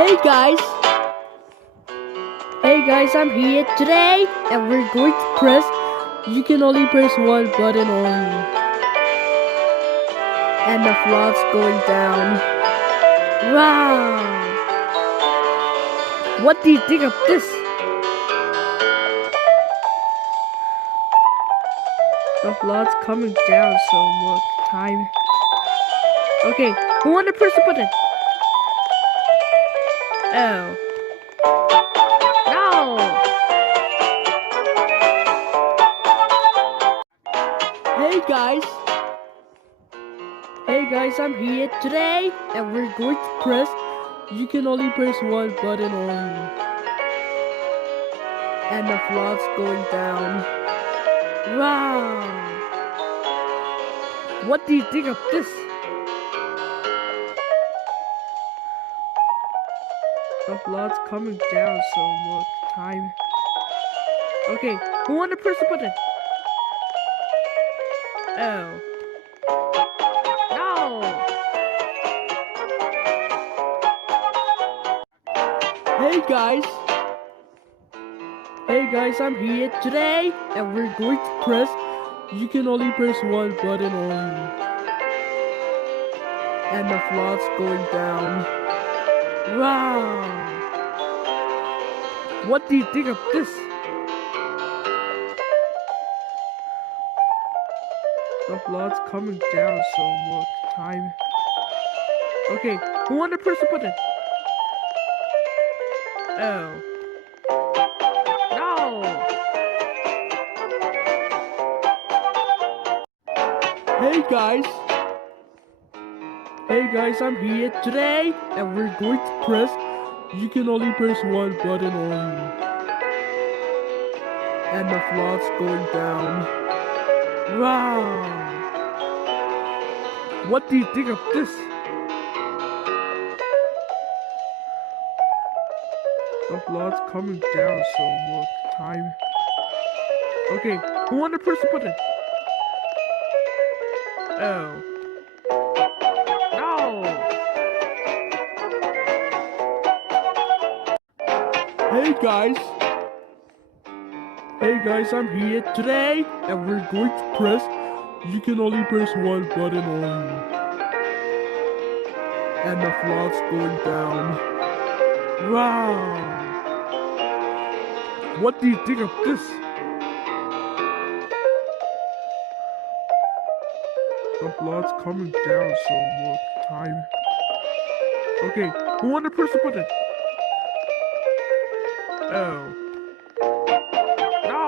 Hey guys! Hey guys, I'm here today and we're going to press, you can only press one button only. And the flood's going down. Wow! What do you think of this? The flood's coming down so much time. Okay, who wanna press the button? Oh. No! Hey guys! Hey guys, I'm here today and we're going to press, you can only press one button only. And the flood's going down. Wow! What do you think of this? The flood's coming down so much time. Okay, who wanna press the button? Oh. No! Hey guys! Hey guys, I'm here today and we're going to press, you can only press one button only. And the flood's going down. Wow! What do you think of this? The flood's coming down so much time. Okay, who wanna press the button? Oh. No! Hey guys! Hey guys, I'm here today and we're going to press, you can only press one button only. And the flood's going down. Wow! What do you think of this? The flood's coming down so much time. Okay, who wanna press the button? Oh. No! Hey guys! Hey guys, I'm here today and we're going to press, you can only press one button only. And the flood's going down. Wow! What do you think of this? The flood's coming down so much time. Okay, who wanna press the button? Oh. No!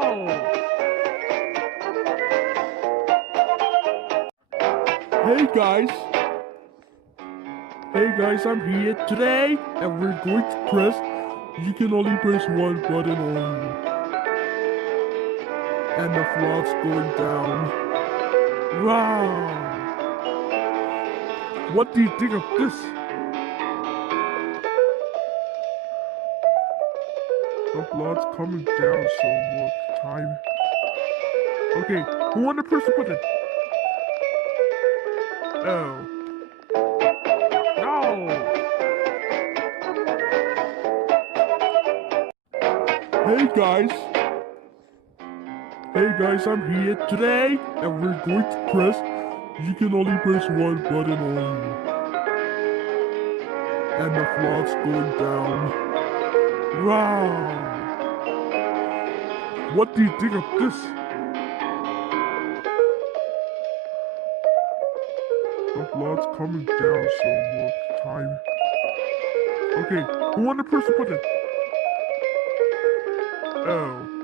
Hey guys! Hey guys, I'm here today and we're going to press, you can only press one button only. And the flood's going down. Wow! What do you think of this? The flood's coming down so much time. Okay, who wanna press the button? Oh. No! Hey guys! Hey guys, I'm here today and we're going to press, you can only press one button only. And the flood's going down. Wow! What do you think of this? The flood's coming down so much time. Okay, who wanna press the button? Oh.